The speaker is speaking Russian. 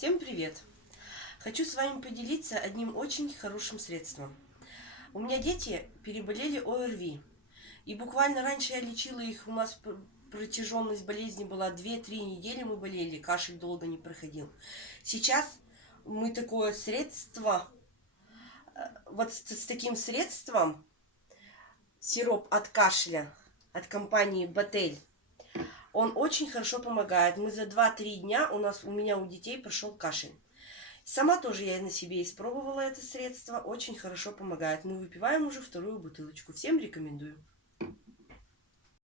Всем привет! Хочу с вами поделиться одним очень хорошим средством. У меня дети переболели ОРВИ. И буквально раньше я лечила их, у нас протяженность болезни была 2-3 недели мы болели, кашель долго не проходил. Сейчас мы такое средство, вот с таким средством, сироп от кашля от компании Батель, он очень хорошо помогает. Мы за 2-3 дня у детей прошел кашель. Сама тоже я на себе испробовала это средство. Очень хорошо помогает. Мы выпиваем уже вторую бутылочку. Всем рекомендую.